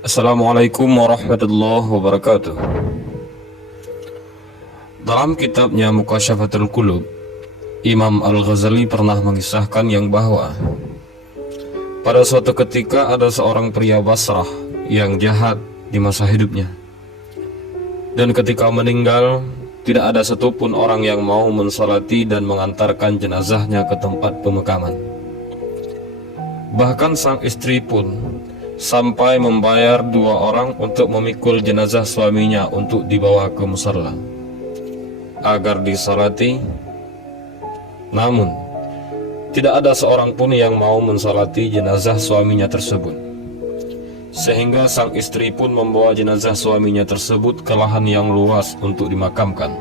Assalamualaikum warahmatullahi wabarakatuh. Dalam kitabnya Mukasyafatul Qulub, Imam Al-Ghazali pernah mengisahkan yang bahwa pada suatu ketika ada seorang pria Basrah yang jahat di masa hidupnya, dan ketika meninggal tidak ada satupun orang yang mau mensalati dan mengantarkan jenazahnya ke tempat pemakaman. Bahkan sang istri pun sampai membayar 2 orang untuk memikul jenazah suaminya untuk dibawa ke musala agar disalati. Namun tidak ada seorang pun yang mau mensalati jenazah suaminya tersebut, sehingga sang istri pun membawa jenazah suaminya tersebut ke lahan yang luas untuk dimakamkan.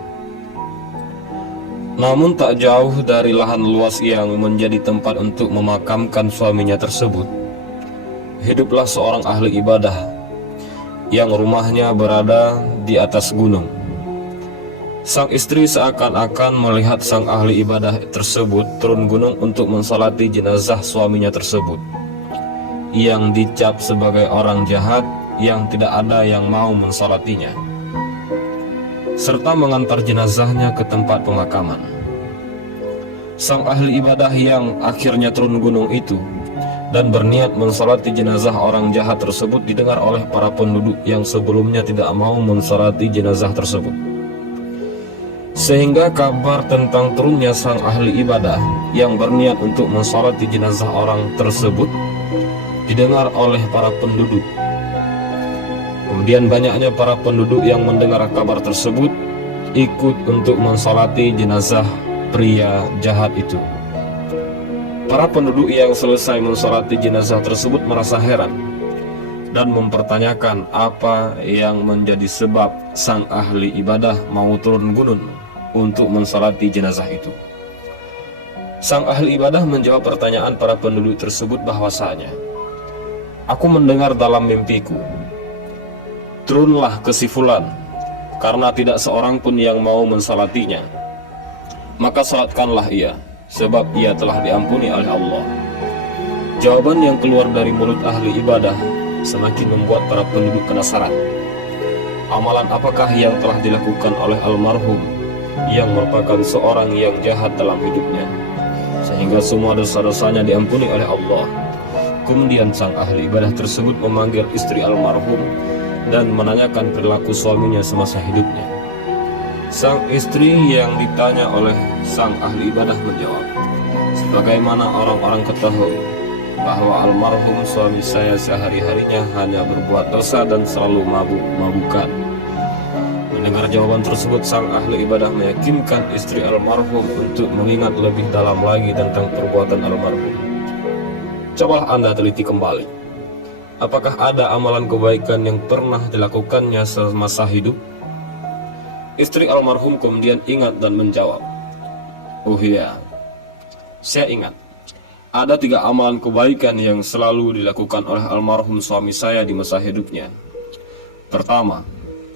Namun tak jauh dari lahan luas yang menjadi tempat untuk memakamkan suaminya tersebut, hiduplah seorang ahli ibadah yang rumahnya berada di atas gunung. Sang istri seakan-akan melihat sang ahli ibadah tersebut turun gunung untuk mensalati jenazah suaminya tersebut, yang dicap sebagai orang jahat yang tidak ada yang mau mensalatinya, serta mengantar jenazahnya ke tempat pemakaman. Sang ahli ibadah yang akhirnya turun gunung itu dan berniat mensalati jenazah orang jahat tersebut didengar oleh para penduduk yang sebelumnya tidak mau mensalati jenazah tersebut, sehingga kabar tentang turunnya sang ahli ibadah yang berniat untuk mensalati jenazah orang tersebut didengar oleh para penduduk. Kemudian banyaknya para penduduk yang mendengar kabar tersebut ikut untuk mensalati jenazah pria jahat itu. Para penduduk yang selesai mensalati jenazah tersebut merasa heran dan mempertanyakan apa yang menjadi sebab sang ahli ibadah mau turun gunung untuk mensalati jenazah itu. Sang ahli ibadah menjawab pertanyaan para penduduk tersebut bahwasanya, "Aku mendengar dalam mimpiku, turunlah ke si fulan, karena tidak seorang pun yang mau mensalatinya. Maka salatkanlah ia, sebab ia telah diampuni oleh Allah." Jawaban yang keluar dari mulut ahli ibadah semakin membuat para penduduk penasaran. Amalan apakah yang telah dilakukan oleh almarhum yang merupakan seorang yang jahat dalam hidupnya, sehingga semua dosa-dosanya diampuni oleh Allah? Kemudian sang ahli ibadah tersebut memanggil istri almarhum dan menanyakan perilaku suaminya semasa hidupnya. Sang istri yang ditanya oleh sang ahli ibadah menjawab, "Sebagaimana orang-orang ketahui bahwa almarhum suami saya sehari-harinya hanya berbuat dosa dan selalu mabuk-mabukan." Mendengar jawaban tersebut, sang ahli ibadah meyakinkan istri almarhum untuk mengingat lebih dalam lagi tentang perbuatan almarhum. Cobalah Anda teliti kembali, apakah ada amalan kebaikan yang pernah dilakukannya semasa hidup? Istri almarhum kemudian ingat dan menjawab, "Oh iya, saya ingat. Ada 3 amalan kebaikan yang selalu dilakukan oleh almarhum suami saya di masa hidupnya. Pertama,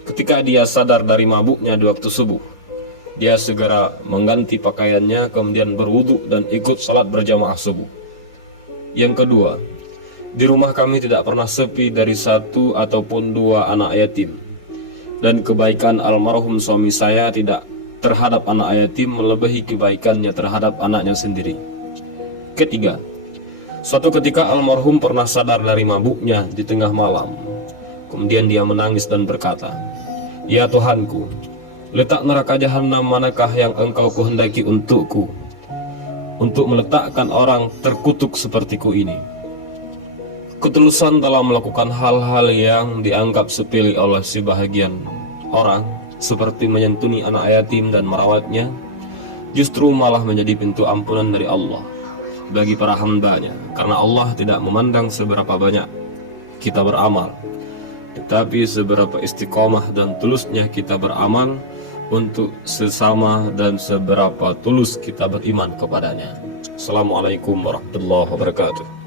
ketika dia sadar dari mabuknya di waktu subuh, dia segera mengganti pakaiannya, kemudian berwudu dan ikut salat berjamaah subuh. Yang kedua, di rumah kami tidak pernah sepi dari 1 ataupun 2 anak yatim, dan kebaikan almarhum suami saya tidak terhadap anak yatim melebihi kebaikannya terhadap anaknya sendiri. Ketiga, suatu ketika almarhum pernah sadar dari mabuknya di tengah malam. Kemudian dia menangis dan berkata, 'Ya Tuhanku, letak neraka jahanam manakah yang engkau kehendaki untukku, untuk meletakkan orang terkutuk sepertiku ini?' Ketulusan dalam melakukan hal-hal yang dianggap sepele oleh sebahagian orang, seperti menyantuni anak yatim dan merawatnya, justru malah menjadi pintu ampunan dari Allah bagi para hambanya, karena Allah tidak memandang seberapa banyak kita beramal, tetapi seberapa istiqomah dan tulusnya kita beramal untuk sesama dan seberapa tulus kita beriman kepadanya. Assalamualaikum warahmatullahi wabarakatuh.